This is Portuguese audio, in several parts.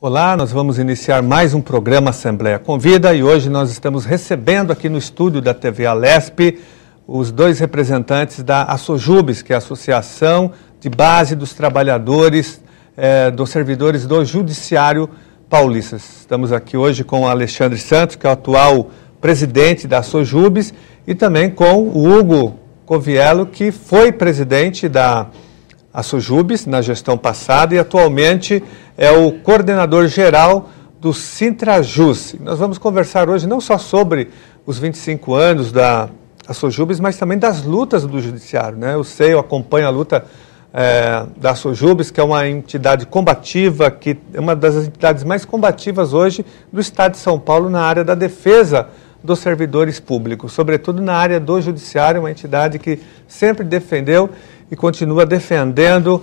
Olá, nós vamos iniciar mais um programa Assembleia Convida e hoje nós estamos recebendo aqui no estúdio da TV Alesp os dois representantes da Assojubes, que é a Associação de Base dos Trabalhadores, dos Servidores do Judiciário Paulista. Estamos aqui hoje com o Alexandre Santos, que é o atual presidente da Assojubes, e também com o Hugo Coviello, que foi presidente da Assojubes na gestão passada e atualmente é o coordenador geral do Sintrajus. Nós vamos conversar hoje não só sobre os 25 anos da Assojubes, mas também das lutas do judiciário, né? Eu acompanho a luta da Assojubes, que é uma entidade combativa, que é uma das entidades mais combativas hoje do Estado de São Paulo na área da defesa dos servidores públicos, sobretudo na área do judiciário, uma entidade que sempre defendeu e continua defendendo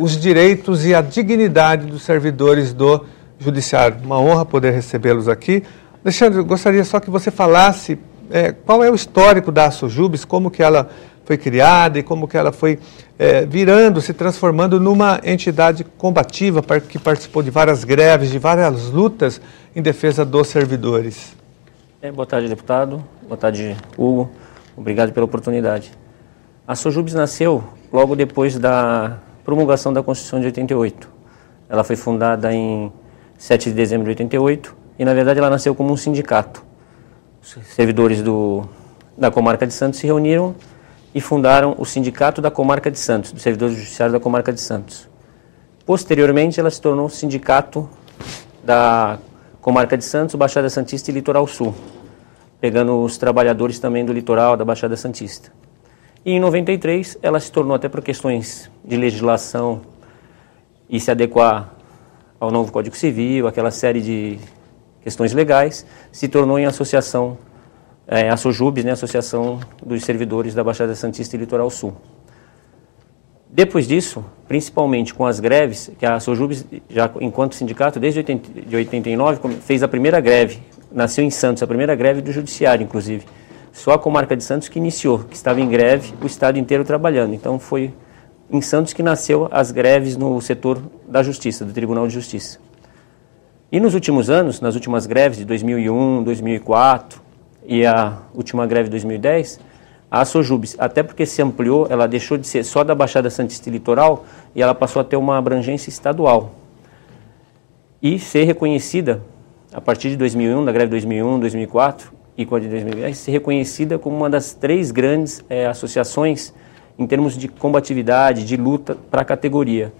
os direitos e a dignidade dos servidores do judiciário. Uma honra poder recebê-los aqui. Alexandre, eu gostaria só que você falasse qual é o histórico da Assojubes, como que ela foi criada e como que ela foi se transformando numa entidade combativa que participou de várias greves, de várias lutas em defesa dos servidores. Boa tarde, deputado. Boa tarde, Hugo. Obrigado pela oportunidade. A Assojubes nasceu logo depois da promulgação da Constituição de 88. Ela foi fundada em 7 de dezembro de 88 e, na verdade, ela nasceu como um sindicato. Os servidores da Comarca de Santos se reuniram e fundaram o Sindicato da Comarca de Santos, dos servidores do Judiciário da Comarca de Santos. Posteriormente, ela se tornou o Sindicato da Comarca de Santos, Baixada Santista e Litoral Sul, pegando os trabalhadores também do litoral, da Baixada Santista. E em 93, ela se tornou, até por questões de legislação e se adequar ao novo Código Civil, aquela série de questões legais, se tornou em associação, Assojubes, né, Associação dos Servidores da Baixada Santista e Litoral Sul. Depois disso, principalmente com as greves, que a Assojubes, já enquanto sindicato, desde 89, fez a primeira greve, nasceu em Santos, a primeira greve do Judiciário, inclusive. Só a Comarca de Santos que iniciou, que estava em greve, o Estado inteiro trabalhando. Então, foi em Santos que nasceu as greves no setor da Justiça, do Tribunal de Justiça. E nos últimos anos, nas últimas greves de 2001, 2004 e a última greve de 2010, a Assojubes, até porque se ampliou, ela deixou de ser só da Baixada Santista e Litoral e ela passou a ter uma abrangência estadual. E ser reconhecida, a partir de 2001, da greve de 2001, 2004, e com a de 2010, ser reconhecida como uma das 3 grandes associações em termos de combatividade, de luta para a categoria.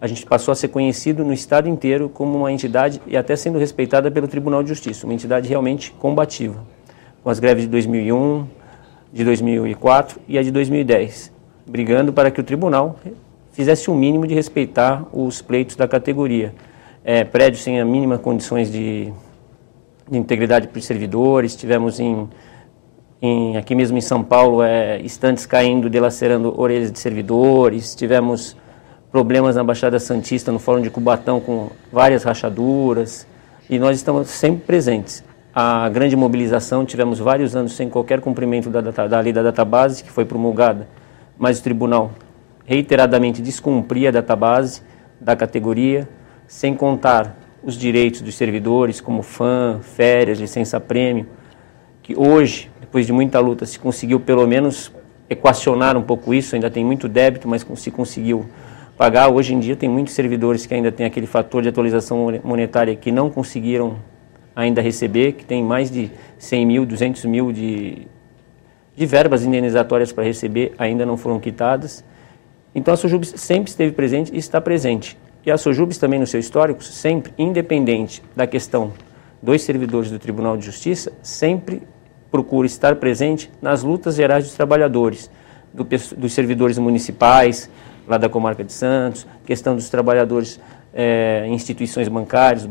A gente passou a ser conhecido no estado inteiro como uma entidade, e até sendo respeitada pelo Tribunal de Justiça, uma entidade realmente combativa, com as greves de 2001, de 2004 e a de 2010, brigando para que o tribunal fizesse o mínimo de respeitar os pleitos da categoria. Prédios sem a mínima condições de integridade para os servidores, tivemos aqui mesmo em São Paulo, estantes caindo, dilacerando orelhas de servidores, tivemos problemas na Baixada Santista, no Fórum de Cubatão, com várias rachaduras, e nós estamos sempre presentes. A grande mobilização, tivemos vários anos sem qualquer cumprimento da lei da database, que foi promulgada, mas o tribunal reiteradamente descumpria a database da categoria, sem contar os direitos dos servidores, como férias, licença-prêmio, que hoje, depois de muita luta, se conseguiu pelo menos equacionar um pouco isso, ainda tem muito débito, mas se conseguiu pagar. Hoje em dia tem muitos servidores que ainda têm aquele fator de atualização monetária que não conseguiram ainda receber, que tem mais de 100 mil, 200 mil de verbas indenizatórias para receber, ainda não foram quitadas. Então a Assojubes sempre esteve presente e está presente. E a Assojubes também, no seu histórico, sempre, independente da questão dos servidores do Tribunal de Justiça, sempre procura estar presente nas lutas gerais dos trabalhadores, dos servidores municipais, lá da Comarca de Santos, questão dos trabalhadores em instituições bancários,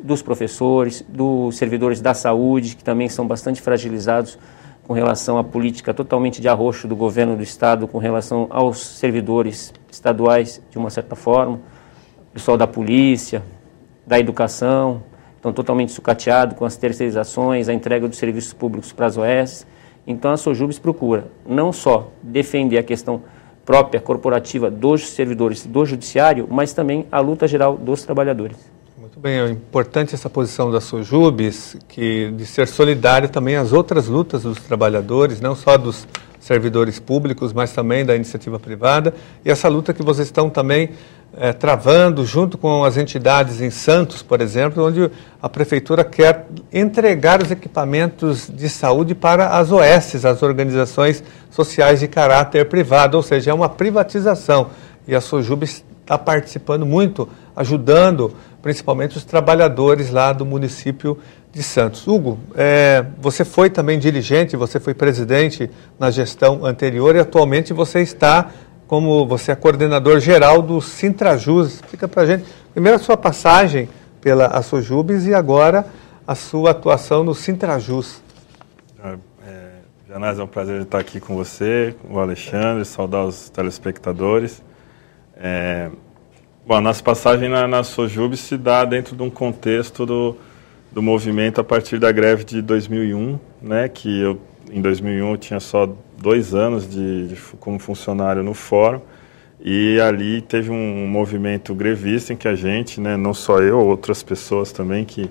dos professores, dos servidores da saúde, que também são bastante fragilizados com relação à política totalmente de arroxo do governo do Estado, com relação aos servidores estaduais, de uma certa forma, pessoal da polícia, da educação, estão totalmente sucateados com as terceirizações, a entrega dos serviços públicos para as OS. Então a Assojubes procura não só defender a questão própria, corporativa dos servidores do judiciário, mas também a luta geral dos trabalhadores. Muito Bem, é importante essa posição da Sojubes, de ser solidária também às outras lutas dos trabalhadores, não só dos servidores públicos, mas também da iniciativa privada. E essa luta que vocês estão também travando junto com as entidades em Santos, por exemplo, onde a Prefeitura quer entregar os equipamentos de saúde para as OS, as organizações sociais de caráter privado, ou seja, é uma privatização. E a Sojubes está participando muito, ajudando principalmente os trabalhadores lá do município de Santos. Hugo, você foi também dirigente, você foi presidente na gestão anterior e atualmente você está você é coordenador geral do Sintrajus. Explica para a gente, primeiro a sua passagem pela Assojubes e agora a sua atuação no Sintrajus. Janás, é um prazer estar aqui com você, com o Alexandre, saudar os telespectadores. Bom, a nossa passagem na Assojubes se dá dentro de um contexto do movimento a partir da greve de 2001, né, que em 2001 eu tinha só 2 anos como funcionário no Fórum, e ali teve um movimento grevista em que a gente, né, não só eu, outras pessoas também que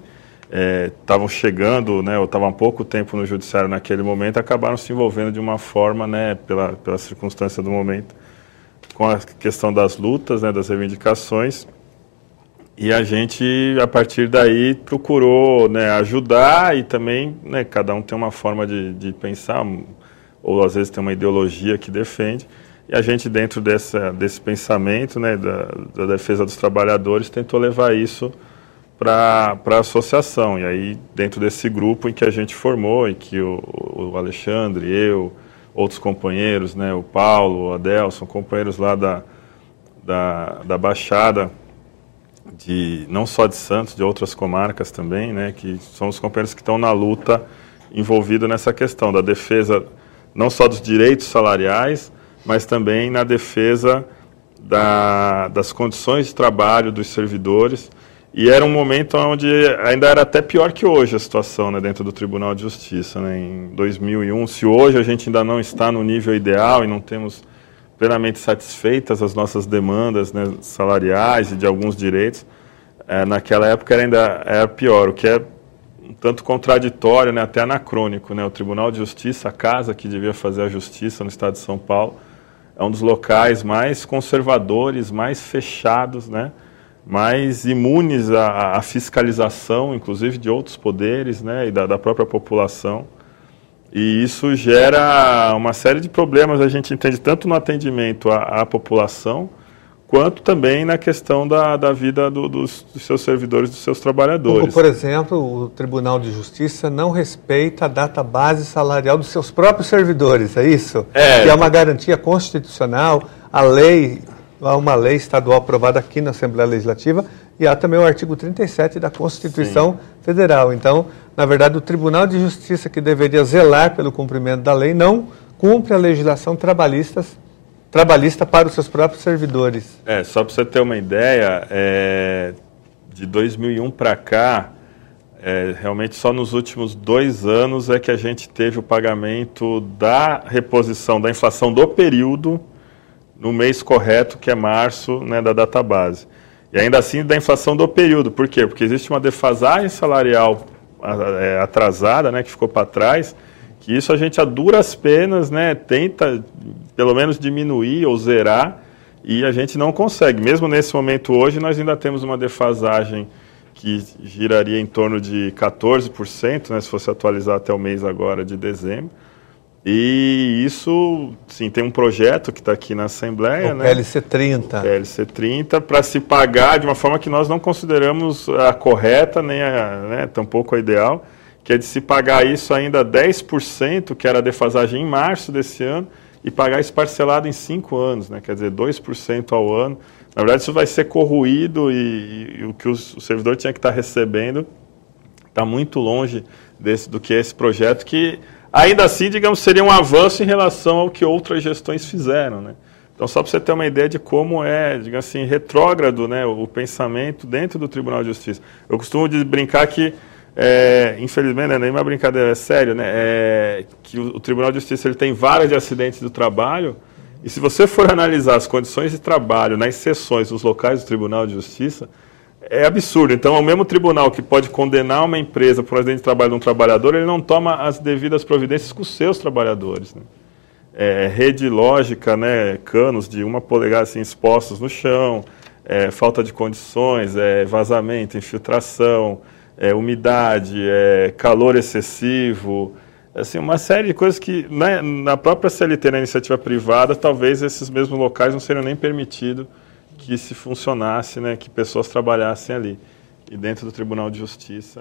estavam chegando, né, ou estavam há pouco tempo no judiciário naquele momento, acabaram se envolvendo de uma forma, né, pela circunstância do momento, com a questão das lutas, né, das reivindicações. E a gente, a partir daí, procurou, né, ajudar e também, né, cada um tem uma forma de pensar, ou às vezes tem uma ideologia que defende. E a gente, dentro desse pensamento, né, da defesa dos trabalhadores, tentou levar isso para a associação. E aí, dentro desse grupo em que a gente formou, em que o Alexandre, eu, outros companheiros, né, o Paulo, o Adelson, companheiros lá da Baixada, não só de Santos, de outras comarcas também, né, que são os companheiros que estão na luta envolvidos nessa questão da defesa não só dos direitos salariais, mas também na defesa das condições de trabalho dos servidores. E era um momento onde ainda era até pior que hoje a situação, né, dentro do Tribunal de Justiça. Né, em 2001, se hoje a gente ainda não está no nível ideal e não temos plenamente satisfeitas as nossas demandas, né, salariais e de alguns direitos, naquela época ainda era pior, o que é um tanto contraditório, né, até anacrônico. Né, o Tribunal de Justiça, a casa que devia fazer a justiça no estado de São Paulo, é um dos locais mais conservadores, mais fechados, né, mais imunes à fiscalização, inclusive de outros poderes, né, e da própria população. E isso gera uma série de problemas, a gente entende, tanto no atendimento à população, quanto também na questão da vida dos seus servidores, dos seus trabalhadores. Como, por exemplo, o Tribunal de Justiça não respeita a data base salarial dos seus próprios servidores, é isso? Que é uma garantia constitucional, há uma lei estadual aprovada aqui na Assembleia Legislativa e há também o artigo 37 da Constituição Federal. Então, na verdade, o Tribunal de Justiça, que deveria zelar pelo cumprimento da lei, não cumpre a legislação trabalhista para os seus próprios servidores. Só para você ter uma ideia, de 2001 para cá, realmente só nos últimos 2 anos é que a gente teve o pagamento da reposição da inflação do período no mês correto, que é março, né, da database. E ainda assim da inflação do período. Por quê? Porque existe uma defasagem salarial atrasada, né, que ficou para trás, que isso a gente a duras penas, né, tenta pelo menos diminuir ou zerar, e a gente não consegue. Mesmo nesse momento hoje, nós ainda temos uma defasagem que giraria em torno de 14%, né, se fosse atualizar até o mês agora de dezembro. E isso, sim, tem um projeto que está aqui na Assembleia, o né? PLC 30. PLC 30, para se pagar de uma forma que nós não consideramos a correta, nem tampouco a ideal, que é de se pagar isso ainda 10%, que era a defasagem em março desse ano, e pagar isso parcelado em 5 anos, né? Quer dizer, 2% ao ano. Na verdade, isso vai ser corroído e o que o servidor tinha que estar recebendo está muito longe do que é esse projeto, que ainda assim, digamos, seria um avanço em relação ao que outras gestões fizeram, né? Então, só para você ter uma ideia de como é, digamos assim, retrógrado, né, o pensamento dentro do Tribunal de Justiça. Eu costumo brincar que, infelizmente, não é nem uma brincadeira, é sério, né, que o Tribunal de Justiça ele tem vários acidentes do trabalho, e se você for analisar as condições de trabalho nas seções, nos locais do Tribunal de Justiça, é absurdo. Então, o mesmo tribunal que pode condenar uma empresa por acidente de trabalho de um trabalhador, ele não toma as devidas providências com os seus trabalhadores, né? Rede lógica, né, canos de 1 polegada assim, expostos no chão, falta de condições, vazamento, infiltração, umidade, calor excessivo, assim, uma série de coisas que na própria CLT, na iniciativa privada, talvez esses mesmos locais não seriam nem permitidos que se funcionasse, né, que pessoas trabalhassem ali. E dentro do Tribunal de Justiça...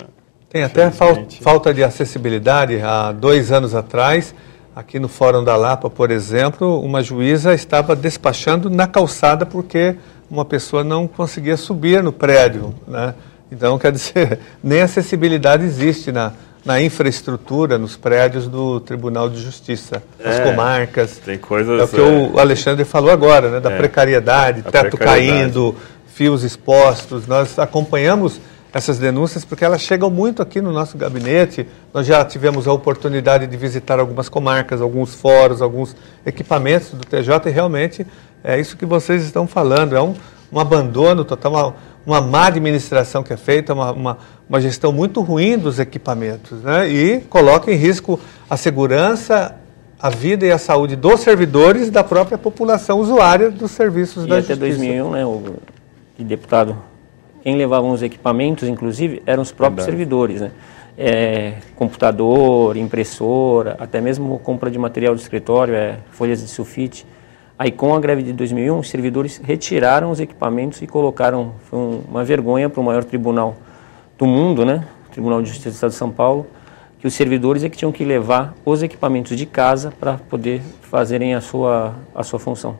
Tem até falta de acessibilidade. Há 2 anos atrás, aqui no Fórum da Lapa, por exemplo, uma juíza estava despachando na calçada porque uma pessoa não conseguia subir no prédio, né? Então, quer dizer, nem acessibilidade existe na infraestrutura, nos prédios do Tribunal de Justiça, nas comarcas. Tem coisas... É o que o Alexandre falou agora, né? Da precariedade, teto caindo, fios expostos. Nós acompanhamos essas denúncias porque elas chegam muito aqui no nosso gabinete. Nós já tivemos a oportunidade de visitar algumas comarcas, alguns fóruns, alguns equipamentos do TJ e realmente é isso que vocês estão falando. É um abandono total, uma má administração que é feita, uma gestão muito ruim dos equipamentos, né? E coloca em risco a segurança, a vida e a saúde dos servidores e da própria população usuária dos serviços da Justiça. E até 2001, né, o deputado, quem levava os equipamentos, inclusive, eram os próprios servidores, né? Computador, impressora, até mesmo compra de material de escritório, folhas de sulfite. Aí, com a greve de 2001, os servidores retiraram os equipamentos e colocaram, foi uma vergonha para o maior tribunal do mundo, né? O Tribunal de Justiça do Estado de São Paulo, que os servidores que tinham que levar os equipamentos de casa para poder fazerem a sua função.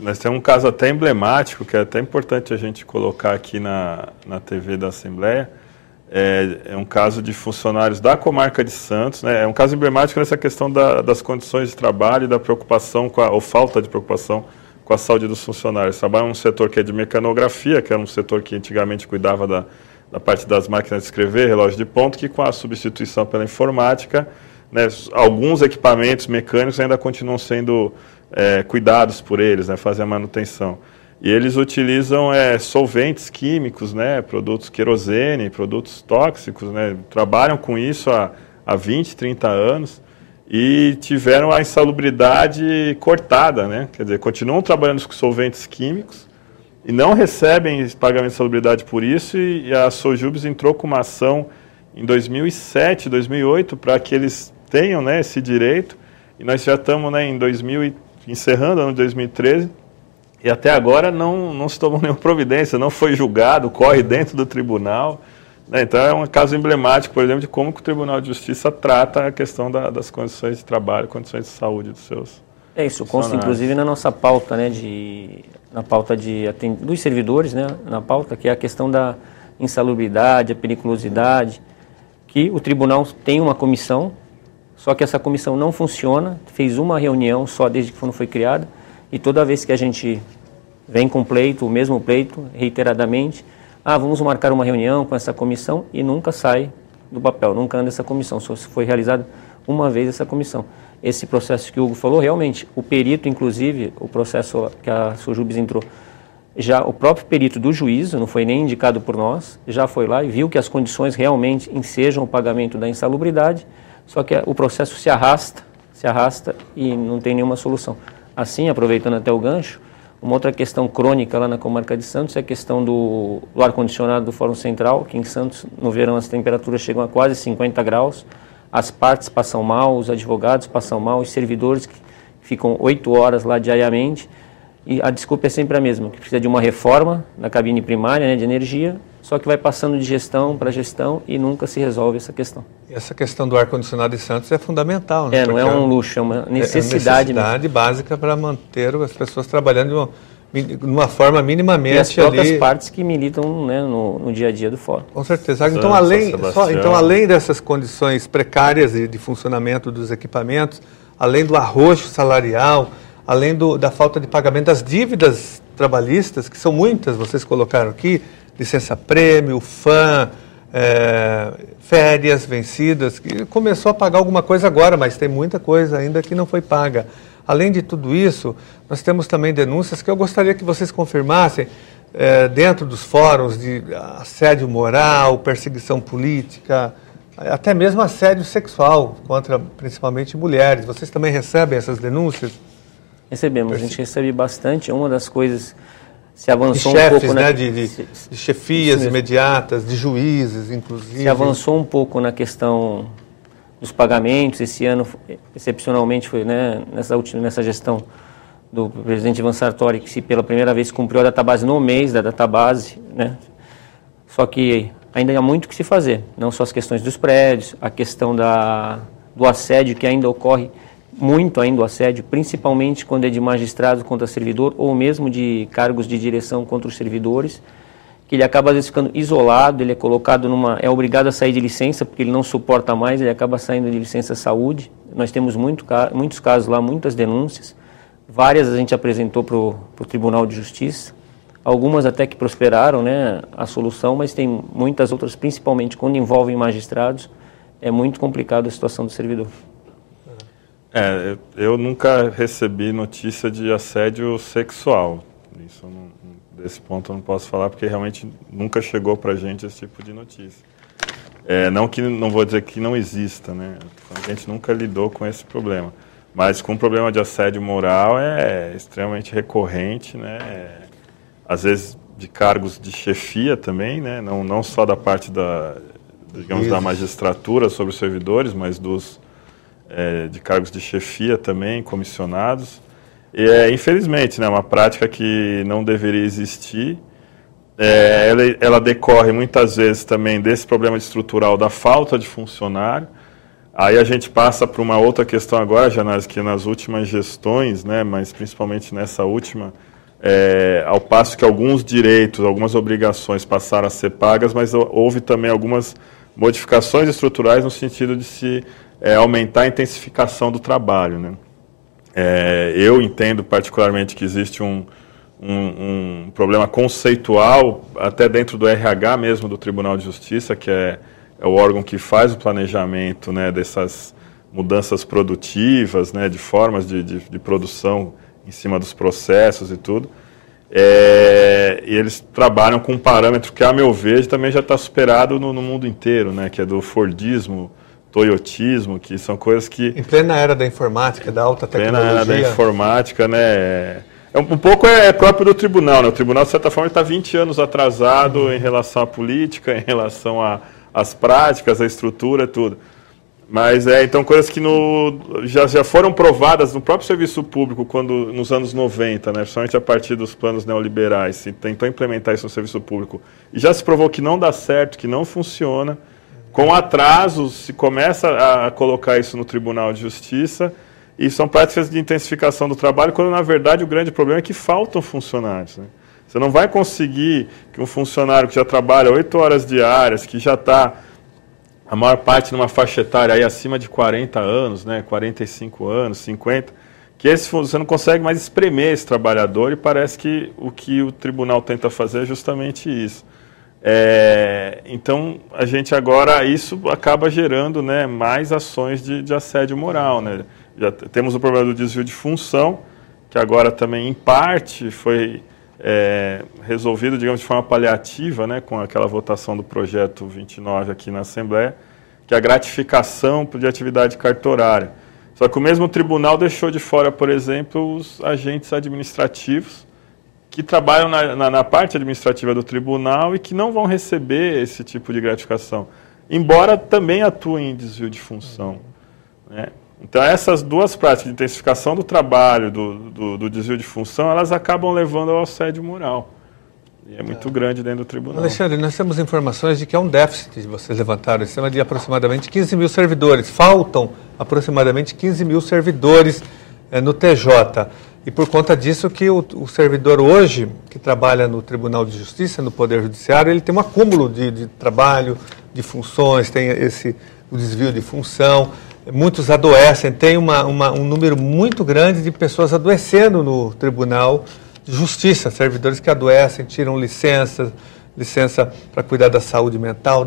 Nós temos um caso até emblemático, que é até importante a gente colocar aqui na TV da Assembleia. É um caso de funcionários da comarca de Santos, né? É um caso emblemático nessa questão das condições de trabalho e da preocupação ou falta de preocupação com a saúde dos funcionários. Trabalham num setor que é de mecanografia, que era um setor que antigamente cuidava da parte das máquinas de escrever, relógio de ponto, que com a substituição pela informática, né, alguns equipamentos mecânicos ainda continuam sendo cuidados por eles, né, fazem a manutenção. E eles utilizam solventes químicos, né, produtos querosene, produtos tóxicos, né, trabalham com isso há 20, 30 anos e tiveram a insalubridade cortada, né, quer dizer, continuam trabalhando com solventes químicos e não recebem pagamento de insalubridade por isso, e a Sojubes entrou com uma ação em 2007, 2008 para que eles tenham, né, esse direito, e nós já estamos, né, encerrando o ano de 2013, e até agora não se tomou nenhuma providência, não foi julgado, corre dentro do tribunal, né? Então é um caso emblemático, por exemplo, de como que o Tribunal de Justiça trata a questão das condições de trabalho, condições de saúde dos seus isso consta inclusive na nossa pauta, né, na pauta dos servidores, né, na pauta, que é a questão da insalubridade, a periculosidade, que o tribunal tem uma comissão, só que essa comissão não funciona, fez uma reunião só desde que foi criada, e toda vez que a gente vem com pleito, o mesmo pleito, reiteradamente, vamos marcar uma reunião com essa comissão, e nunca sai do papel, nunca anda essa comissão, só foi realizada uma vez essa comissão. Esse processo que o Hugo falou, realmente, o perito, inclusive, o processo que a Sojubes entrou, já o próprio perito do juízo, não foi nem indicado por nós, já foi lá e viu que as condições realmente ensejam o pagamento da insalubridade, só que o processo se arrasta e não tem nenhuma solução. Assim, aproveitando até o gancho, uma outra questão crônica lá na comarca de Santos é a questão do ar-condicionado do Fórum Central, que em Santos, no verão, as temperaturas chegam a quase 50 graus, as partes passam mal, os advogados passam mal, os servidores que ficam 8 horas lá diariamente, e a desculpa é sempre a mesma, que precisa de uma reforma da cabine primária, né, de energia, só que vai passando de gestão para gestão e nunca se resolve essa questão. E essa questão do ar-condicionado em Santos é fundamental, né? Não é um luxo, é uma necessidade. Necessidade básica para manter as pessoas trabalhando de uma forma minimamente e as próprias partes que militam, né, no dia a dia do fórum. Com certeza. Então, além dessas condições precárias de funcionamento dos equipamentos, além do arroxo salarial, além da falta de pagamento das dívidas trabalhistas, que são muitas, vocês colocaram aqui, licença-prêmio, FAM, férias vencidas, que começou a pagar alguma coisa agora, mas tem muita coisa ainda que não foi paga. Além de tudo isso, nós temos também denúncias que eu gostaria que vocês confirmassem dentro dos fóruns de assédio moral, perseguição política, até mesmo assédio sexual contra principalmente mulheres. Vocês também recebem essas denúncias? Recebemos, a gente recebe bastante. Uma das coisas se avançou de chefes, um pouco, né, de chefias imediatas, de juízes, inclusive. Se avançou um pouco na questão dos pagamentos. Esse ano, excepcionalmente, foi, né, nessa gestão do presidente Ivan Sartori, que se pela primeira vez cumpriu a database no mês da database, né? Só que ainda há muito o que se fazer, não só as questões dos prédios, a questão do assédio, que ainda ocorre muito ainda o assédio, principalmente quando é de magistrado contra servidor ou mesmo de cargos de direção contra os servidores, que ele acaba às vezes ficando isolado, ele é colocado é obrigado a sair de licença porque ele não suporta mais, ele acaba saindo de licença saúde. Nós temos muitos casos lá, muitas denúncias, várias a gente apresentou para o Tribunal de Justiça, algumas até que prosperaram, né, a solução, mas tem muitas outras, principalmente quando envolvem magistrados, é muito complicado a situação do servidor. Eu nunca recebi notícia de assédio sexual. Isso desse ponto eu não posso falar, porque realmente nunca chegou para a gente esse tipo de notícia. Não vou dizer que não exista, né? A gente nunca lidou com esse problema. Mas com o problema de assédio moral é extremamente recorrente, né? Às vezes de cargos de chefia também, né? Não só da parte da magistratura sobre os servidores, mas de cargos de chefia também, comissionados. E infelizmente, né, uma prática que não deveria existir. Ela decorre muitas vezes também desse problema estrutural da falta de funcionário. Aí a gente passa para uma outra questão agora, Janás, que nas últimas gestões, né, mas principalmente nessa última, ao passo que alguns direitos, algumas obrigações passaram a ser pagas, mas houve também algumas modificações estruturais no sentido de se aumentar a intensificação do trabalho, né? Eu entendo particularmente que existe um problema conceitual, até dentro do RH mesmo, do Tribunal de Justiça, que é o órgão que faz o planejamento, né, dessas mudanças produtivas, né, de formas de produção em cima dos processos e tudo. E eles trabalham com um parâmetro que, a meu ver, também já está superado no mundo inteiro, né, que é do Fordismo, toyotismo, que são coisas que... Em plena era da informática, da alta tecnologia. Plena era da informática, né? Um pouco próprio do tribunal, né? O tribunal, de certa forma, está 20 anos atrasado em relação à política, em relação às práticas, à estrutura, tudo. Mas, então, coisas que já foram provadas no próprio serviço público nos anos 90, né? Principalmente a partir dos planos neoliberais, se tentou implementar isso no serviço público. E já se provou que não dá certo, que não funciona. Com atrasos, se começa a colocar isso no Tribunal de Justiça, e são práticas de intensificação do trabalho, quando, na verdade, o grande problema é que faltam funcionários, né? Você não vai conseguir que um funcionário que já trabalha 8 horas diárias, que já está, a maior parte, numa faixa etária aí acima de 40 anos, né, 45 anos, 50, que você não consegue mais espremer esse trabalhador, e parece que o tribunal tenta fazer é justamente isso. Então, a gente agora, isso acaba gerando, né, mais ações de assédio moral, né? Já temos o problema do desvio de função, que agora também, em parte, foi resolvido, digamos, de forma paliativa, né, com aquela votação do projeto 29 aqui na Assembleia, que é a gratificação de atividade cartorária. Só que o mesmo tribunal deixou de fora, por exemplo, os agentes administrativos, que trabalham na parte administrativa do tribunal e que não vão receber esse tipo de gratificação, embora também atuem em desvio de função, né? Então, essas duas práticas de intensificação do trabalho, do desvio de função, elas acabam levando ao assédio moral. E é muito grande dentro do tribunal. Alexandre, nós temos informações de que é um déficit, vocês levantaram, esse de aproximadamente 15 mil servidores. Faltam aproximadamente 15 mil servidores no TJ. E por conta disso que o servidor hoje, que trabalha no Tribunal de Justiça, no Poder Judiciário, ele tem um acúmulo de trabalho, de funções, tem o desvio de função, muitos adoecem, tem um número muito grande de pessoas adoecendo no Tribunal de Justiça, servidores que adoecem, tiram licença para cuidar da saúde mental,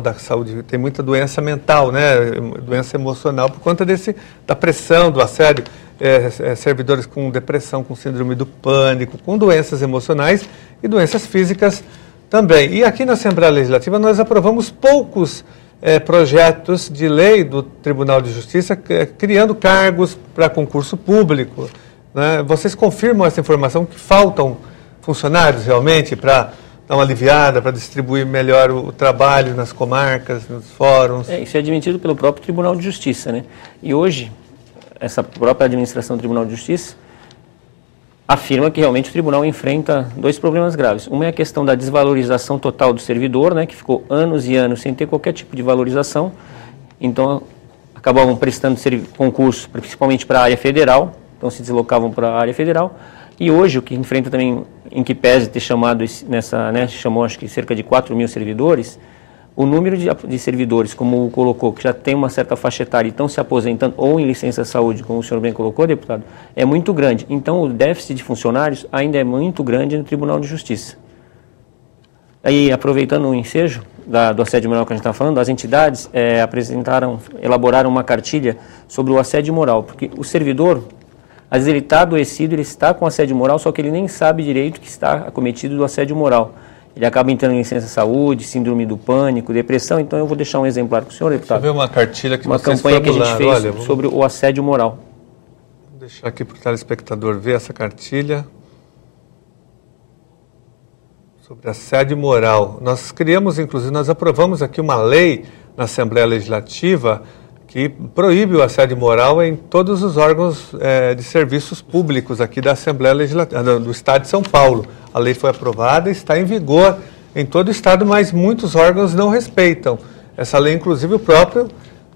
tem muita doença mental, né, doença emocional, por conta da pressão, do assédio. servidores com depressão, com síndrome do pânico, com doenças emocionais e doenças físicas também. E aqui na Assembleia Legislativa nós aprovamos poucos projetos de lei do Tribunal de Justiça criando cargos para concurso público, né? Vocês confirmam essa informação que faltam funcionários realmente para dar uma aliviada, para distribuir melhor o trabalho nas comarcas, nos fóruns? Isso é admitido pelo próprio Tribunal de Justiça, né? E hoje, essa própria administração do Tribunal de Justiça afirma que realmente o tribunal enfrenta dois problemas graves. Uma é a questão da desvalorização total do servidor, né, que ficou anos e anos sem ter qualquer tipo de valorização. Então, acabavam prestando concurso, principalmente para a área federal, então se deslocavam para a área federal. E hoje, o que enfrenta também, em que pese ter chamado, chamou acho que cerca de 4 mil servidores, o número de servidores, como colocou, que já tem uma certa faixa etária e estão se aposentando ou em licença de saúde, como o senhor bem colocou, deputado, é muito grande. Então, o déficit de funcionários ainda é muito grande no Tribunal de Justiça. Aí, aproveitando o ensejo do assédio moral que a gente está falando, as entidades elaboraram uma cartilha sobre o assédio moral, porque o servidor, às vezes ele está adoecido, ele está com assédio moral, só que ele nem sabe direito que está acometido do assédio moral. Ele acaba entrando em licença de saúde, síndrome do pânico, depressão. Então, eu vou deixar um exemplar para o senhor, deputado. Você vê uma cartilha que uma campanha que a gente fez sobre o assédio moral. Vou deixar aqui para o telespectador ver essa cartilha sobre assédio moral. Nós criamos, inclusive, nós aprovamos aqui uma lei na Assembleia Legislativa que proíbe o assédio moral em todos os órgãos de serviços públicos aqui da Assembleia Legislativa, do Estado de São Paulo. A lei foi aprovada e está em vigor em todo o Estado, mas muitos órgãos não respeitam essa lei, inclusive o próprio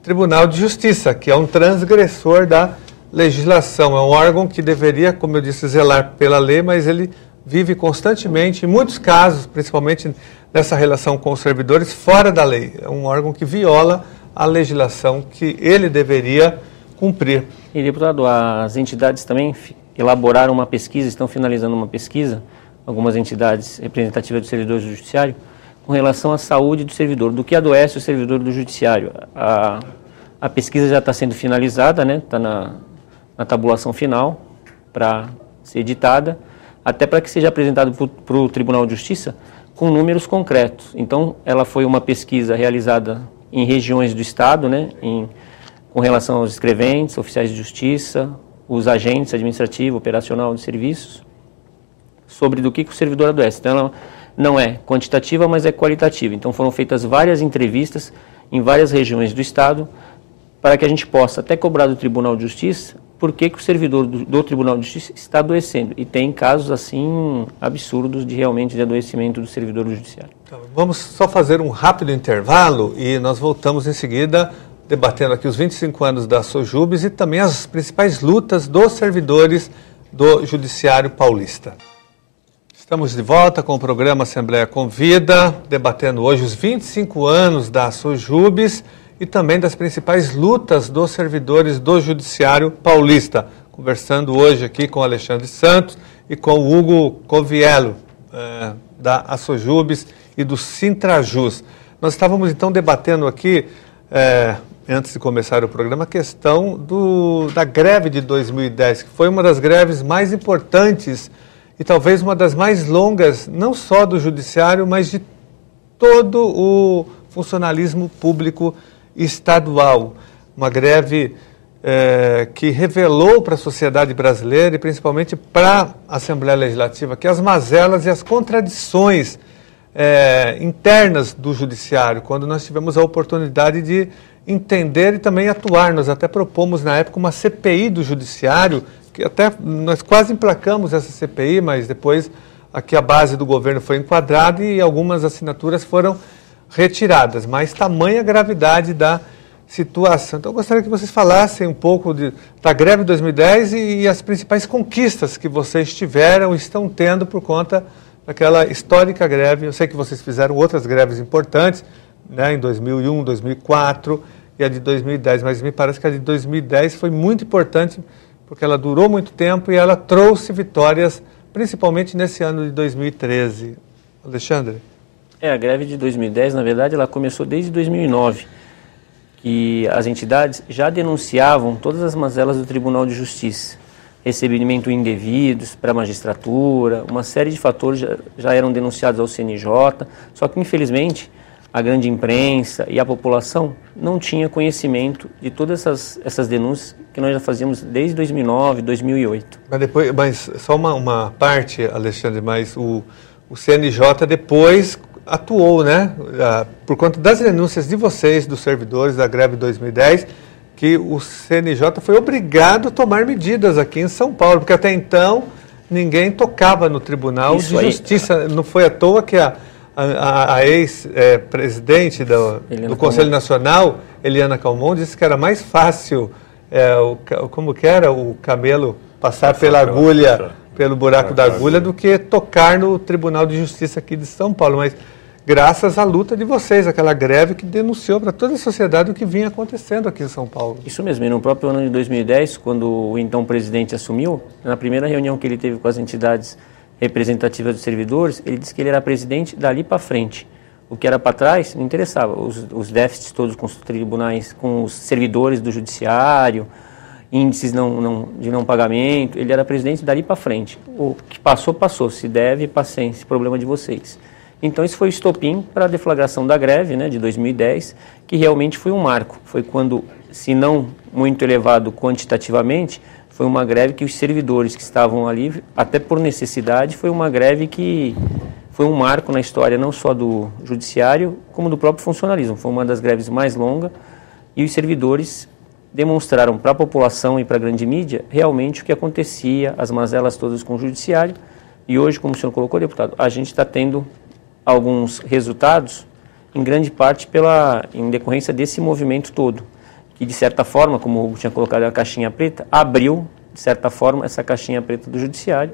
Tribunal de Justiça, que é um transgressor da legislação. É um órgão que deveria, como eu disse, zelar pela lei, mas ele vive constantemente, em muitos casos, principalmente nessa relação com os servidores, fora da lei. É um órgão que viola a legislação que ele deveria cumprir. E, deputado, as entidades também elaboraram uma pesquisa, estão finalizando uma pesquisa, algumas entidades representativas dos servidores do Judiciário, com relação à saúde do servidor, do que adoece o servidor do Judiciário. A pesquisa já está sendo finalizada, né? Está na tabulação final para ser editada, até para que seja apresentado para o Tribunal de Justiça com números concretos. Então, ela foi uma pesquisa realizada em regiões do Estado, né? Com relação aos escreventes, oficiais de justiça, os agentes administrativo, operacional de serviços, sobre do que o servidor adoece. Então, ela não é quantitativa, mas é qualitativa. Então, foram feitas várias entrevistas em várias regiões do Estado para que a gente possa até cobrar do Tribunal de Justiça por que o servidor do Tribunal de Justiça está adoecendo. E tem casos, assim, absurdos de adoecimento do servidor do Judiciário. Então, vamos só fazer um rápido intervalo e nós voltamos em seguida debatendo aqui os 25 anos da Sojubes e também as principais lutas dos servidores do Judiciário Paulista. Estamos de volta com o programa Assembleia Convida, debatendo hoje os 25 anos da Sojubes e também das principais lutas dos servidores do Judiciário Paulista. Conversando hoje aqui com o Alexandre Santos e com o Hugo Coviello, da Assojubes e do Sintrajus. Nós estávamos então debatendo aqui, antes de começar o programa, a questão da greve de 2010, que foi uma das greves mais importantes e talvez uma das mais longas, não só do Judiciário, mas de todo o funcionalismo público estadual. Uma greve que revelou para a sociedade brasileira e principalmente para a Assembleia Legislativa que as mazelas e as contradições internas do Judiciário, quando nós tivemos a oportunidade de entender e também atuar. Nós até propomos na época uma CPI do Judiciário, que até nós quase emplacamos essa CPI, mas depois aqui a base do governo foi enquadrada e algumas assinaturas foram retiradas, mas tamanha gravidade da situação. Então eu gostaria que vocês falassem um pouco da greve de 2010 e as principais conquistas que vocês tiveram e estão tendo por conta daquela histórica greve. Eu sei que vocês fizeram outras greves importantes, né, em 2001, 2004 e a de 2010, mas me parece que a de 2010 foi muito importante porque ela durou muito tempo e ela trouxe vitórias, principalmente nesse ano de 2013. Alexandre? A greve de 2010, na verdade, ela começou desde 2009, que as entidades já denunciavam todas as mazelas do Tribunal de Justiça. Recebimento indevidos para a magistratura, uma série de fatores já eram denunciados ao CNJ, só que, infelizmente, a grande imprensa e a população não tinha conhecimento de todas essas denúncias que nós já fazíamos desde 2009, 2008. Mas só uma parte, Alexandre, mas o CNJ depois atuou, né? Por conta das denúncias de vocês, dos servidores da greve 2010, que o CNJ foi obrigado a tomar medidas aqui em São Paulo, porque até então ninguém tocava no Tribunal de Justiça. Não foi à toa que a ex-presidente do Conselho Nacional, Eliana Calmon, disse que era mais fácil, como que era, o camelo passar pela agulha, pelo buraco da agulha, do que tocar no Tribunal de Justiça aqui de São Paulo. Mas graças à luta de vocês, aquela greve que denunciou para toda a sociedade o que vinha acontecendo aqui em São Paulo. Isso mesmo, e no próprio ano de 2010, quando o então presidente assumiu, na primeira reunião que ele teve com as entidades representativas dos servidores, ele disse que ele era presidente dali para frente. O que era para trás não interessava, os déficits todos com os tribunais, com os servidores do judiciário, índices de não pagamento, ele era presidente dali para frente. O que passou, passou, se deve, paciência, problema de vocês. Então, isso foi o estopim para a deflagração da greve, né, de 2010, que realmente foi um marco. Foi quando, se não muito elevado quantitativamente, foi uma greve que os servidores que estavam ali, até por necessidade, foi uma greve que foi um marco na história, não só do judiciário, como do próprio funcionalismo. Foi uma das greves mais longas e os servidores demonstraram para a população e para a grande mídia realmente o que acontecia, as mazelas todas com o judiciário. E hoje, como o senhor colocou, deputado, a gente está tendo alguns resultados, em grande parte em decorrência desse movimento todo, que de certa forma, como o Hugo tinha colocado a caixinha preta, abriu, de certa forma, essa caixinha preta do judiciário.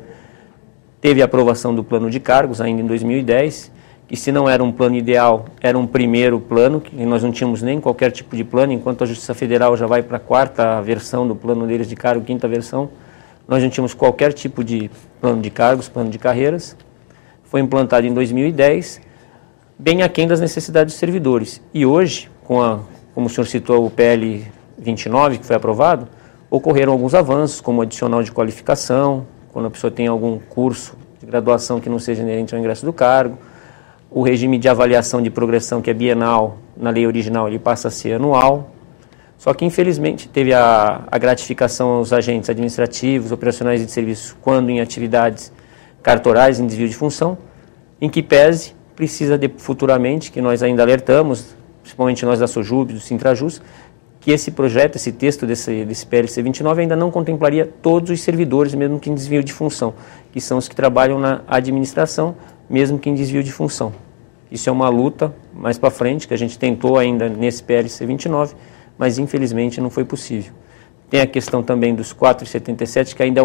Teve a aprovação do plano de cargos ainda em 2010, que se não era um plano ideal, era um primeiro plano, que nós não tínhamos nem qualquer tipo de plano, enquanto a Justiça Federal já vai para a quarta versão do plano deles de cargo, quinta versão, nós não tínhamos qualquer tipo de plano de cargos, plano de carreiras. Foi implantado em 2010, bem aquém das necessidades dos servidores. E hoje, como o senhor citou, o PL 29, que foi aprovado, ocorreram alguns avanços, como adicional de qualificação, quando a pessoa tem algum curso de graduação que não seja inerente ao ingresso do cargo, o regime de avaliação de progressão, que é bienal, na lei original, ele passa a ser anual. Só que, infelizmente, teve a gratificação aos agentes administrativos, operacionais e de serviço, quando em atividades cartorais em desvio de função, em que pese, precisa futuramente, que nós ainda alertamos, principalmente nós da Sojubs, do Sintrajus, que esse projeto, esse texto desse PLC 29 ainda não contemplaria todos os servidores, mesmo que em desvio de função, que são os que trabalham na administração, mesmo que em desvio de função. Isso é uma luta mais para frente, que a gente tentou ainda nesse PLC 29, mas infelizmente não foi possível. Tem a questão também dos 4,77, que ainda é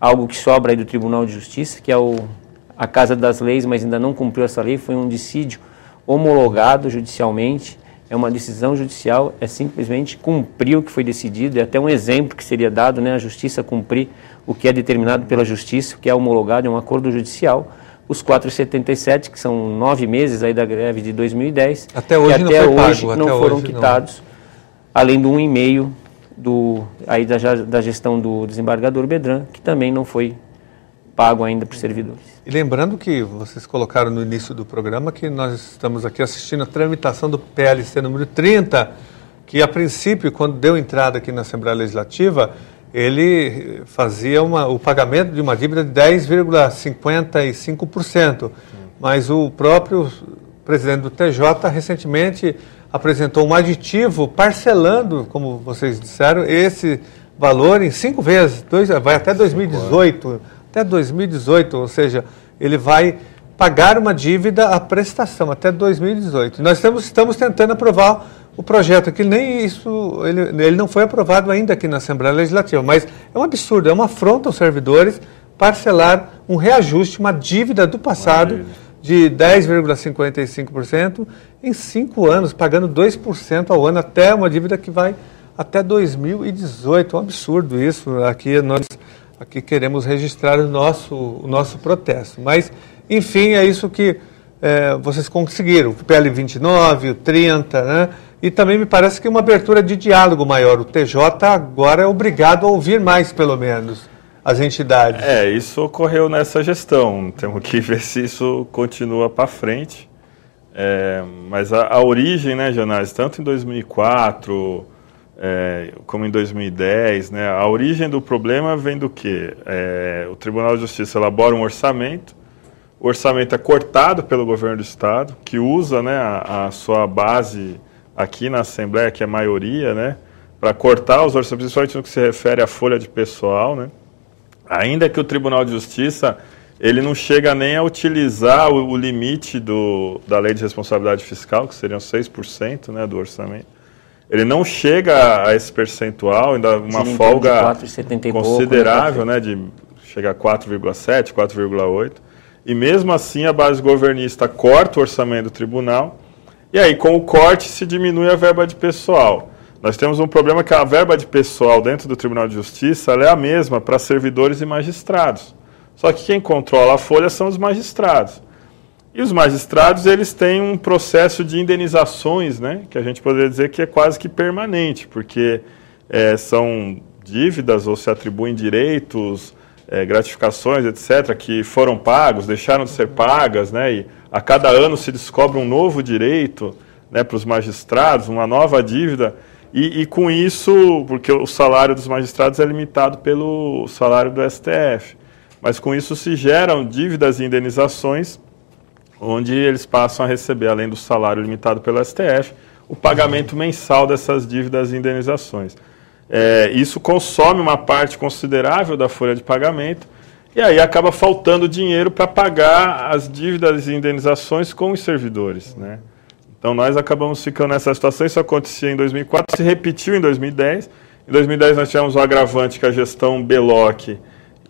algo que sobra aí do Tribunal de Justiça, que é a Casa das Leis, mas ainda não cumpriu essa lei, foi um dissídio homologado judicialmente, é uma decisão judicial, é simplesmente cumprir o que foi decidido, é até um exemplo que seria dado, né, a Justiça cumprir o que é determinado pela Justiça, o que é homologado, é um acordo judicial. Os 4,77, que são 9 meses aí da greve de 2010, até hoje não foram quitados, além do 1,5 aí da gestão do desembargador Bedran, que também não foi pago ainda para os servidores. E lembrando que vocês colocaram no início do programa que nós estamos aqui assistindo a tramitação do PLC número 30, que a princípio, quando deu entrada aqui na Assembleia Legislativa, ele fazia o pagamento de uma dívida de 10,55%. Mas o próprio presidente do TJ recentemente apresentou um aditivo parcelando, como vocês disseram, esse valor em 5 vezes, vai até 2018, ou seja, ele vai pagar uma dívida à prestação até 2018. Nós estamos tentando aprovar o projeto, que nem isso, ele não foi aprovado ainda aqui na Assembleia Legislativa, mas é um absurdo, é uma afronta aos servidores parcelar um reajuste, uma dívida do passado de 10,55% em 5 anos, pagando 2% ao ano, até uma dívida que vai até 2018. É um absurdo isso. Nós queremos registrar o nosso protesto. Mas, enfim, é isso que vocês conseguiram. O PL 29, o 30, né? e também me parece que uma abertura de diálogo maior. O TJ agora é obrigado a ouvir mais, pelo menos, as entidades. Isso ocorreu nessa gestão. Temos que ver se isso continua para frente. Mas a origem, né, Janás, tanto em 2004 como em 2010, né, a origem do problema vem do quê? O Tribunal de Justiça elabora um orçamento, o orçamento é cortado pelo governo do Estado, que usa, né, a sua base aqui na Assembleia, que é a maioria, né, para cortar os orçamentos, principalmente no que se refere à folha de pessoal, né? Ainda que o Tribunal de Justiça ele não chega nem a utilizar o limite da Lei de Responsabilidade Fiscal, que seriam 6%, né, do orçamento. Ele não chega a esse percentual, ainda uma folga considerável, né, de chegar a 4,7%, 4,8%. E mesmo assim a base governista corta o orçamento do tribunal, e aí com o corte se diminui a verba de pessoal. Nós temos um problema que a verba de pessoal dentro do Tribunal de Justiça ela é a mesma para servidores e magistrados. Só que quem controla a folha são os magistrados. E os magistrados eles têm um processo de indenizações, né, que a gente poderia dizer que é quase que permanente, porque são dívidas ou se atribuem direitos, gratificações, etc., que foram pagos, deixaram de ser pagas, né, e a cada ano se descobre um novo direito, né, para os magistrados, uma nova dívida. E com isso, porque o salário dos magistrados é limitado pelo salário do STF, mas com isso se geram dívidas e indenizações, onde eles passam a receber, além do salário limitado pelo STF, o pagamento mensal dessas dívidas e indenizações. Isso consome uma parte considerável da folha de pagamento, e aí acaba faltando dinheiro para pagar as dívidas e indenizações com os servidores, né? Então, nós acabamos ficando nessa situação. Isso acontecia em 2004, se repetiu em 2010. Em 2010, nós tivemos o agravante que a gestão Belloc,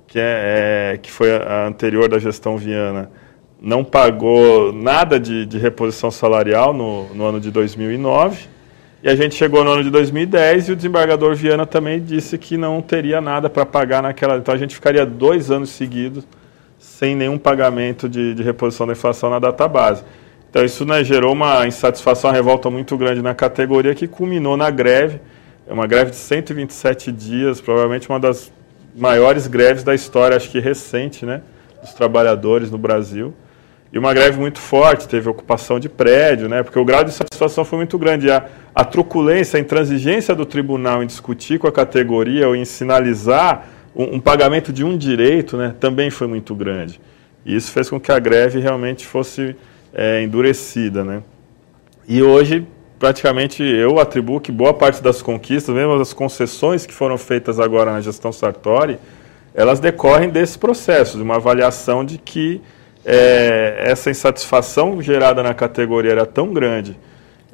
que foi a anterior da gestão Viana, não pagou nada de reposição salarial no ano de 2009. E a gente chegou no ano de 2010 e o desembargador Viana também disse que não teria nada para pagar naquela... Então, a gente ficaria 2 anos seguidos sem nenhum pagamento de reposição da inflação na database. Então, isso, né, gerou uma insatisfação, uma revolta muito grande na categoria, que culminou na greve. É uma greve de 127 dias, provavelmente uma das maiores greves da história, acho que recente, né, dos trabalhadores no Brasil. E uma greve muito forte, teve ocupação de prédio, né, porque o grau de insatisfação foi muito grande. A truculência, a intransigência do tribunal em discutir com a categoria ou em sinalizar um pagamento de um direito, né, também foi muito grande. E isso fez com que a greve realmente fosse... endurecida, né? E hoje, praticamente, eu atribuo que boa parte das conquistas, mesmo as concessões que foram feitas agora na gestão Sartori, elas decorrem desse processo, de uma avaliação de que essa insatisfação gerada na categoria era tão grande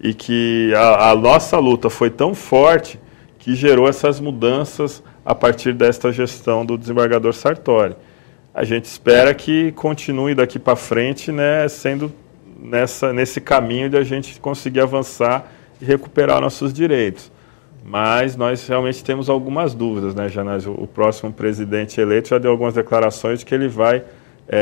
e que a nossa luta foi tão forte que gerou essas mudanças a partir desta gestão do desembargador Sartori. A gente espera que continue daqui para frente, né, sendo nesse caminho de a gente conseguir avançar e recuperar nossos direitos. Mas nós realmente temos algumas dúvidas, né, Janás? O próximo presidente eleito já deu algumas declarações de que ele vai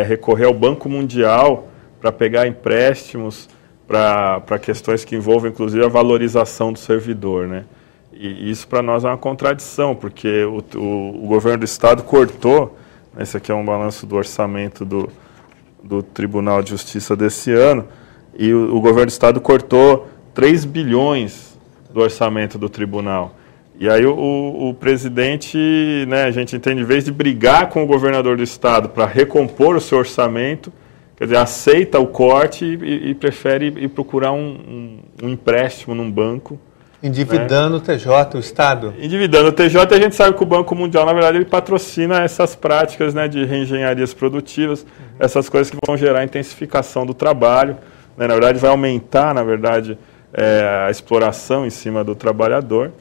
recorrer ao Banco Mundial para pegar empréstimos para questões que envolvem, inclusive, a valorização do servidor, né? E isso para nós é uma contradição, porque o governo do Estado cortou, esse aqui é um balanço do orçamento do Tribunal de Justiça desse ano, e o governo do Estado cortou 3 bilhões do orçamento do tribunal. E aí o presidente, né, a gente entende, em vez de brigar com o governador do Estado para recompor o seu orçamento, quer dizer, aceita o corte e prefere ir procurar um empréstimo num banco. Endividando, né, o TJ, o Estado. Endividando o TJ, a gente sabe que o Banco Mundial, na verdade, ele patrocina essas práticas, né, de reengenharias produtivas, essas coisas que vão gerar intensificação do trabalho, né, na verdade vai aumentar, na verdade, a exploração em cima do trabalhador.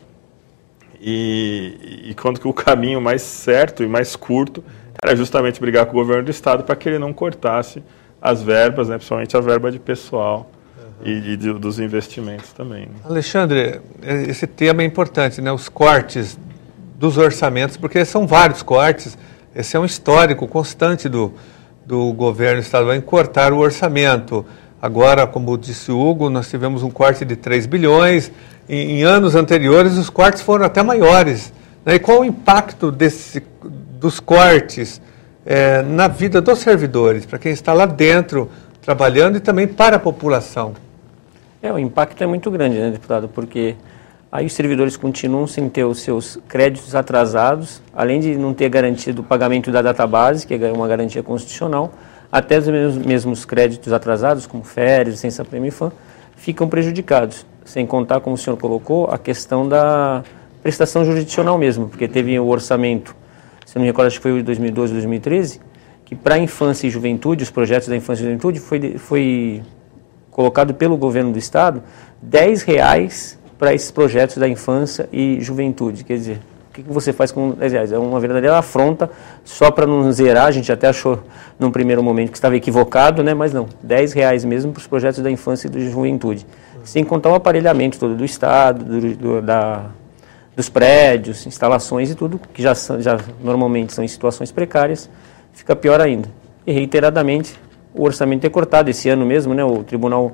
E quando que o caminho mais certo e mais curto era justamente brigar com o governo do Estado para que ele não cortasse as verbas, né, principalmente a verba de pessoal. E dos investimentos também. Né? Alexandre, esse tema é importante, né? Os cortes dos orçamentos, porque são vários cortes. Esse é um histórico constante do governo estadual em cortar o orçamento. Agora, como disse o Hugo, nós tivemos um corte de 3 bilhões. Em anos anteriores, os cortes foram até maiores. Né? E qual o impacto dos cortes na vida dos servidores, para quem está lá dentro trabalhando e também para a população? O impacto é muito grande, né, deputado? Porque aí os servidores continuam sem ter os seus créditos atrasados, além de não ter garantido o pagamento da database, que é uma garantia constitucional, até os mesmos créditos atrasados, como férias, licença prêmio e FAM, ficam prejudicados. Sem contar, como o senhor colocou, a questão da prestação jurisdicional mesmo, porque teve o orçamento, se não me recordo, acho que foi o de 2012, 2013, que para a infância e juventude, os projetos da infância e juventude, foi colocado pelo governo do Estado R$10 para esses projetos da infância e juventude. Quer dizer, o que você faz com R$10? É uma verdadeira afronta, só para não zerar. A gente até achou, num primeiro momento, que estava equivocado, né? Mas não, R$10 mesmo para os projetos da infância e da juventude. Sem contar o aparelhamento todo do Estado, dos prédios, instalações e tudo, que já normalmente são em situações precárias, fica pior ainda. E, reiteradamente, o orçamento é cortado. Esse ano mesmo, né, o tribunal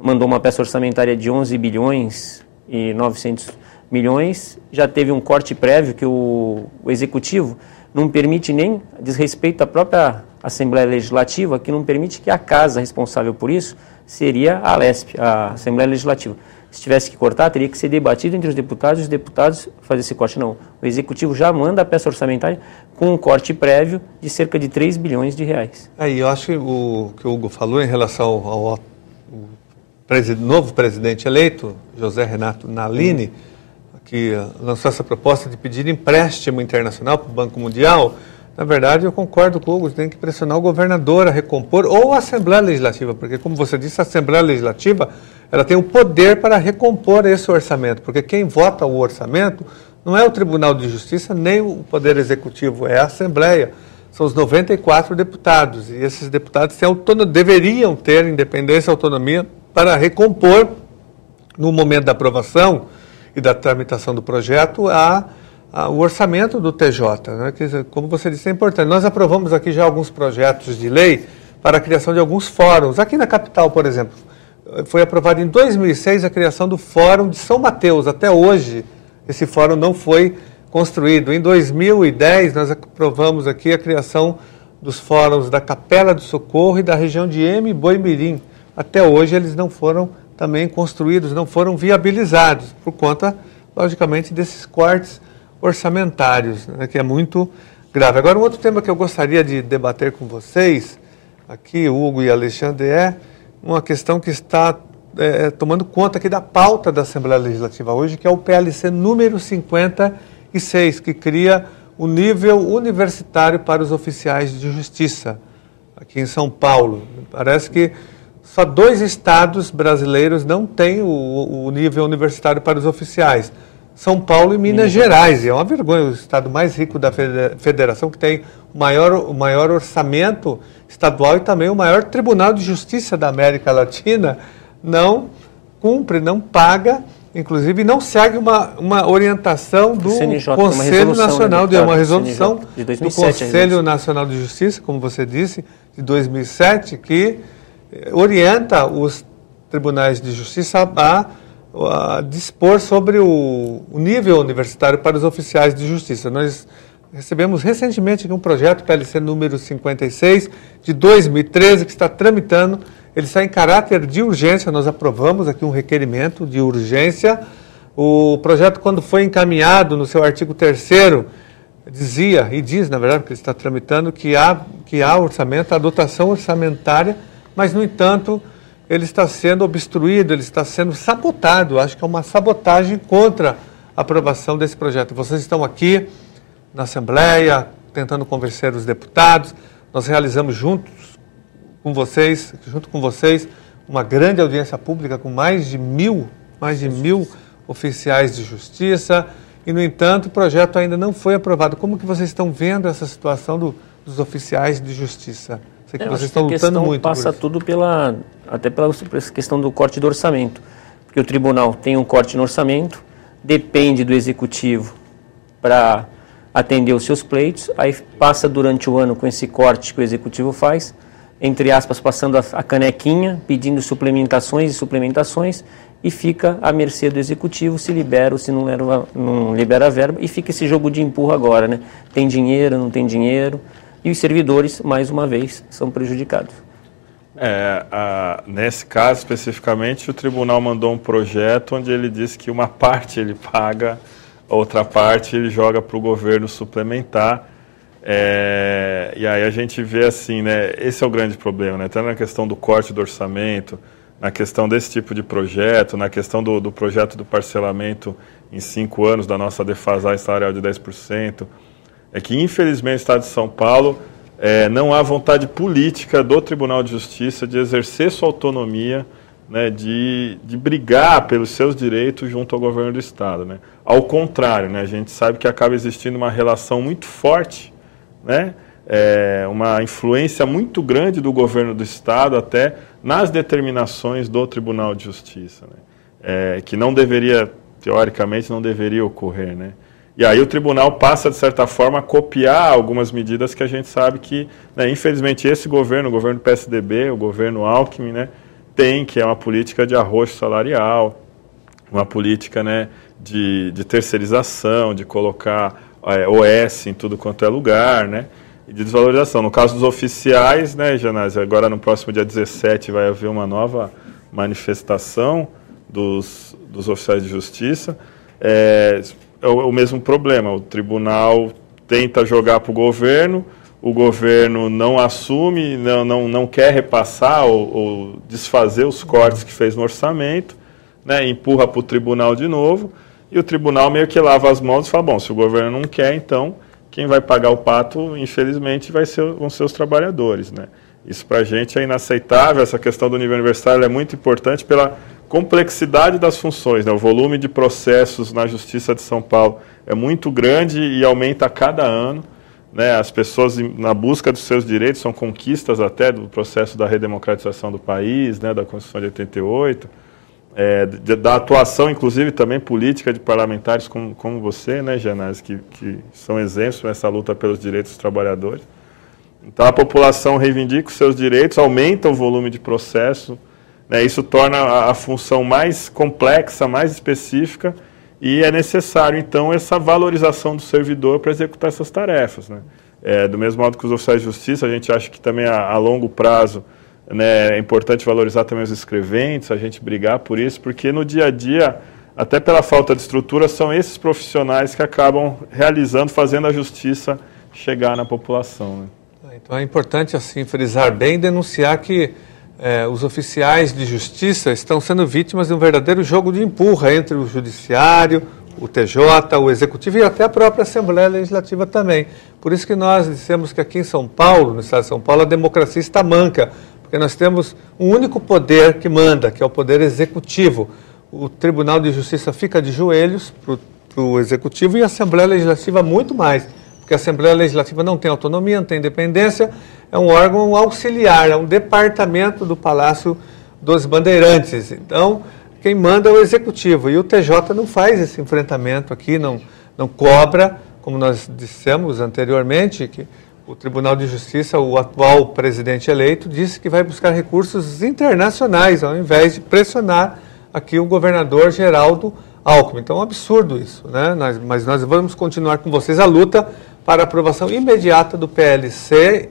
mandou uma peça orçamentária de 11 bilhões e 900 milhões, já teve um corte prévio que o Executivo não permite nem, diz respeito à própria Assembleia Legislativa, que não permite que a casa responsável por isso seria a ALESP, a Assembleia Legislativa. Se tivesse que cortar, teria que ser debatido entre os deputados fazer esse corte. Não, o Executivo já manda a peça orçamentária com um corte prévio de cerca de 3 bilhões de reais. Aí eu acho que o que o Hugo falou em relação ao novo presidente eleito, José Renato Nalini, que lançou essa proposta de pedir empréstimo internacional para o Banco Mundial. Na verdade, eu concordo com o Hugo, tem que pressionar o governador a recompor, ou a Assembleia Legislativa, porque, como você disse, a Assembleia Legislativa ela tem o poder para recompor esse orçamento, porque quem vota o orçamento não é o Tribunal de Justiça, nem o Poder Executivo, é a Assembleia. São os 94 deputados, e esses deputados deveriam ter independência e autonomia para recompor, no momento da aprovação e da tramitação do projeto, o orçamento do TJ. Né? Que, como você disse, é importante. Nós aprovamos aqui já alguns projetos de lei para a criação de alguns fóruns. Aqui na capital, por exemplo, foi aprovado em 2006 a criação do Fórum de São Mateus. Até hoje, esse fórum não foi construído. Em 2010, nós aprovamos aqui a criação dos fóruns da Capela do Socorro e da região de Boimirim. Até hoje, eles não foram também construídos, não foram viabilizados, por conta, logicamente, desses cortes orçamentários, né, que é muito grave. Agora, um outro tema que eu gostaria de debater com vocês, aqui, Hugo e Alexandre, é uma questão que está tomando conta aqui da pauta da Assembleia Legislativa hoje, que é o PLC número 56, que cria o nível universitário para os oficiais de justiça, aqui em São Paulo. Parece que só 2 estados brasileiros não têm o nível universitário para os oficiais, São Paulo e Minas Gerais. E é uma vergonha, o estado mais rico da federação, que tem o maior orçamento estadual e também o maior Tribunal de Justiça da América Latina, não cumpre, não paga, inclusive não segue uma orientação do CNJ, Conselho Nacional, né, uma resolução de 2007, do Conselho Nacional de Justiça, como você disse, de 2007, que orienta os tribunais de justiça a dispor sobre o nível universitário para os oficiais de justiça. Nós recebemos recentemente aqui um projeto PLC número 56 de 2013 que está tramitando. Ele está em caráter de urgência, nós aprovamos aqui um requerimento de urgência. O projeto, quando foi encaminhado no seu artigo 3º, dizia, e diz, na verdade, que ele está tramitando, que há orçamento, a dotação orçamentária, mas, no entanto, ele está sendo obstruído, ele está sendo sabotado. Acho que é uma sabotagem contra a aprovação desse projeto. Vocês estão aqui na Assembleia, tentando convencer os deputados. Nós realizamos junto com vocês, uma grande audiência pública com mais de mil oficiais de justiça. E, no entanto, o projeto ainda não foi aprovado. Como que vocês estão vendo essa situação dos oficiais de justiça? Sei que vocês estão lutando muito por isso. Passa tudo até pela questão do corte do orçamento. Porque o tribunal tem um corte no orçamento, depende do executivo para atender os seus pleitos, aí passa durante o ano com esse corte que o executivo faz, entre aspas, passando a canequinha, pedindo suplementações e suplementações, e fica à mercê do executivo se libera ou se não libera a verba, e fica esse jogo de empurra agora, né? Tem dinheiro, não tem dinheiro, e os servidores, mais uma vez, são prejudicados. Nesse caso, especificamente, o tribunal mandou um projeto onde ele disse que uma parte ele paga, a outra parte ele joga para o governo suplementar. E aí a gente vê assim, né? Esse é o grande problema, né? Tanto na questão do corte do orçamento, na questão desse tipo de projeto, na questão do projeto do parcelamento em 5 anos da nossa defasagem salarial de 10%, é que, infelizmente, no Estado de São Paulo não há vontade política do Tribunal de Justiça de exercer sua autonomia, né, de brigar pelos seus direitos junto ao governo do Estado, né? Ao contrário, né, a gente sabe que acaba existindo uma relação muito forte, né, uma influência muito grande do governo do Estado até nas determinações do Tribunal de Justiça, né, que não deveria, teoricamente, não deveria ocorrer, né? E aí o tribunal passa, de certa forma, a copiar algumas medidas que a gente sabe que, né, infelizmente, esse governo, o governo do PSDB, o governo Alckmin, né, tem, que é uma política de arroxo salarial, uma política, né, de terceirização, de colocar OS em tudo quanto é lugar, né, e de desvalorização. No caso dos oficiais, né, Janase, agora no próximo dia 17 vai haver uma nova manifestação dos oficiais de justiça. É o mesmo problema, o tribunal tenta jogar para o governo não assume, não quer repassar ou desfazer os cortes que fez no orçamento, né, empurra para o tribunal de novo, e o tribunal meio que lava as mãos e fala, bom, se o governo não quer, então quem vai pagar o pato, infelizmente, vão ser os trabalhadores, né? Isso para a gente é inaceitável, essa questão do nível universitário é muito importante pela complexidade das funções, né? O volume de processos na Justiça de São Paulo é muito grande e aumenta a cada ano, né? As pessoas, na busca dos seus direitos, são conquistas até do processo da redemocratização do país, né? Da Constituição de 88, da atuação, inclusive, também política de parlamentares como você, né, Janase, que são exemplos nessa luta pelos direitos dos trabalhadores. Então, a população reivindica os seus direitos, aumenta o volume de processo, né, isso torna a função mais complexa, mais específica, e é necessário, então, essa valorização do servidor para executar essas tarefas, né? Do mesmo modo que os oficiais de justiça, a gente acha que também a longo prazo, né, é importante valorizar também os escreventes, a gente brigar por isso, porque no dia a dia, até pela falta de estrutura, são esses profissionais que acabam realizando, fazendo a justiça chegar na população, né? Então é importante, assim, frisar bem e denunciar que os oficiais de justiça estão sendo vítimas de um verdadeiro jogo de empurra entre o judiciário, o TJ, o Executivo e até a própria Assembleia Legislativa também. Por isso que nós dissemos que aqui em São Paulo, no estado de São Paulo, a democracia está manca, porque nós temos um único poder que manda, que é o poder executivo. O Tribunal de Justiça fica de joelhos para o Executivo e a Assembleia Legislativa muito mais, porque a Assembleia Legislativa não tem autonomia, não tem independência, é um órgão auxiliar, é um departamento do Palácio dos Bandeirantes. Então, quem manda é o Executivo, e o TJ não faz esse enfrentamento aqui, não cobra, como nós dissemos anteriormente, que o Tribunal de Justiça, o atual presidente eleito, disse que vai buscar recursos internacionais, ao invés de pressionar aqui o governador Geraldo Alckmin. Então é um absurdo isso, né? Mas nós vamos continuar com vocês a luta para a aprovação imediata do PLC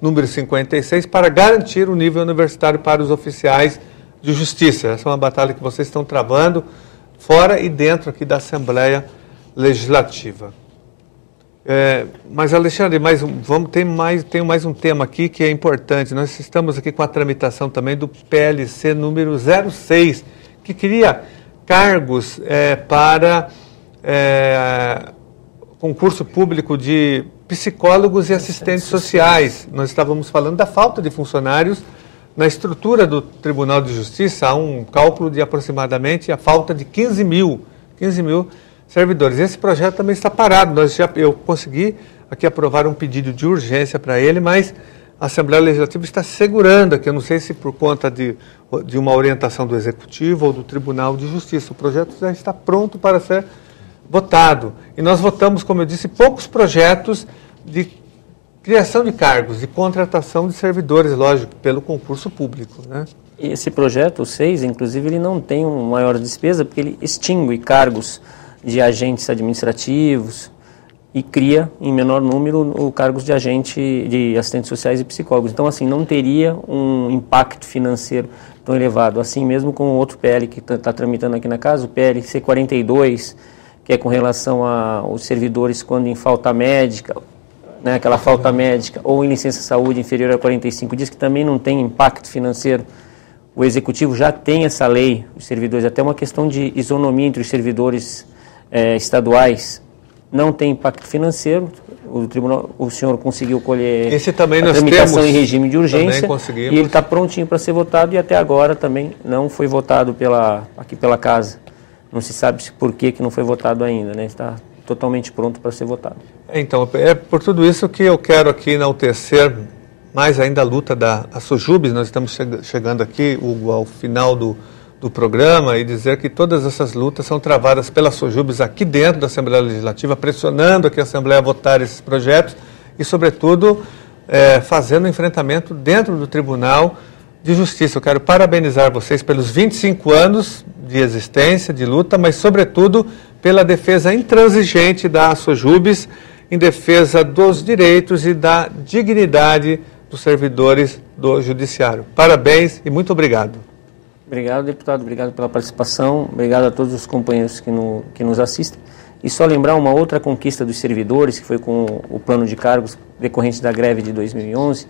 número 56, para garantir o nível universitário para os oficiais de justiça. Essa é uma batalha que vocês estão travando fora e dentro aqui da Assembleia Legislativa. Mas, Alexandre, tenho mais um tema aqui que é importante. Nós estamos aqui com a tramitação também do PLC número 06, que cria cargos para concurso público de psicólogos e assistentes sociais. Nós estávamos falando da falta de funcionários na estrutura do Tribunal de Justiça. Há um cálculo de aproximadamente a falta de 15 mil servidores. Esse projeto também está parado. Eu consegui aqui aprovar um pedido de urgência para ele, mas a Assembleia Legislativa está segurando aqui. Eu não sei se por conta de uma orientação do Executivo ou do Tribunal de Justiça. O projeto já está pronto para ser votado. E nós votamos, como eu disse, poucos projetos de criação de cargos e contratação de servidores, lógico, pelo concurso público, né? Esse projeto, o 6, inclusive, ele não tem uma maior despesa, porque ele extingue cargos de agentes administrativos e cria, em menor número, cargos de assistentes sociais e psicólogos. Então, assim, não teria um impacto financeiro tão elevado. Assim mesmo com o outro PL que está tramitando aqui na casa, o PL C42, que é com relação aos servidores quando em falta médica, né, aquela falta médica, ou em licença saúde inferior a 45 dias, que também não tem impacto financeiro. O Executivo já tem essa lei, os servidores, até uma questão de isonomia entre os servidores estaduais, não tem impacto financeiro. O senhor conseguiu colher esse também a tramitação em regime de urgência e ele está prontinho para ser votado e até agora também não foi votado aqui pela casa. Não se sabe por que não foi votado ainda, né? Está totalmente pronto para ser votado. Então, é por tudo isso que eu quero aqui enaltecer mais ainda a luta da SOJUBs. Nós estamos chegando aqui, Hugo, ao final do programa e dizer que todas essas lutas são travadas pela SOJUBs aqui dentro da Assembleia Legislativa, pressionando aqui a Assembleia a votar esses projetos e, sobretudo, fazendo enfrentamento dentro do Tribunal de Justiça. Eu quero parabenizar vocês pelos 25 anos de existência, de luta, mas, sobretudo, pela defesa intransigente da SOJUBs em defesa dos direitos e da dignidade dos servidores do Judiciário. Parabéns e muito obrigado. Obrigado, deputado. Obrigado pela participação. Obrigado a todos os companheiros que nos assistem. E só lembrar uma outra conquista dos servidores, que foi com o plano de cargos decorrente da greve de 2011,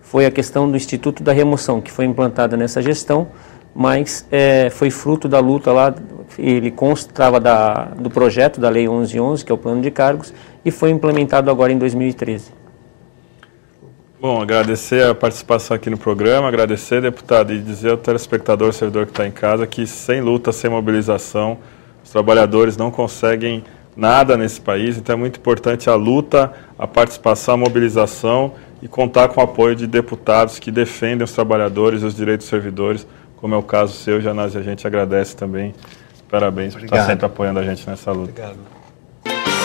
foi a questão do Instituto da Remoção, que foi implantada nessa gestão, mas foi fruto da luta lá, ele constava do projeto da Lei 1111, que é o plano de cargos, e foi implementado agora em 2013. Bom, agradecer a participação aqui no programa, agradecer, deputado, e dizer ao telespectador, servidor que está em casa, que sem luta, sem mobilização, os trabalhadores não conseguem nada nesse país. Então é muito importante a luta, a participação, a mobilização e contar com o apoio de deputados que defendem os trabalhadores e os direitos dos servidores, como é o caso seu, Janás, e a gente agradece também. Parabéns por estar sempre apoiando a gente nessa luta. Obrigado.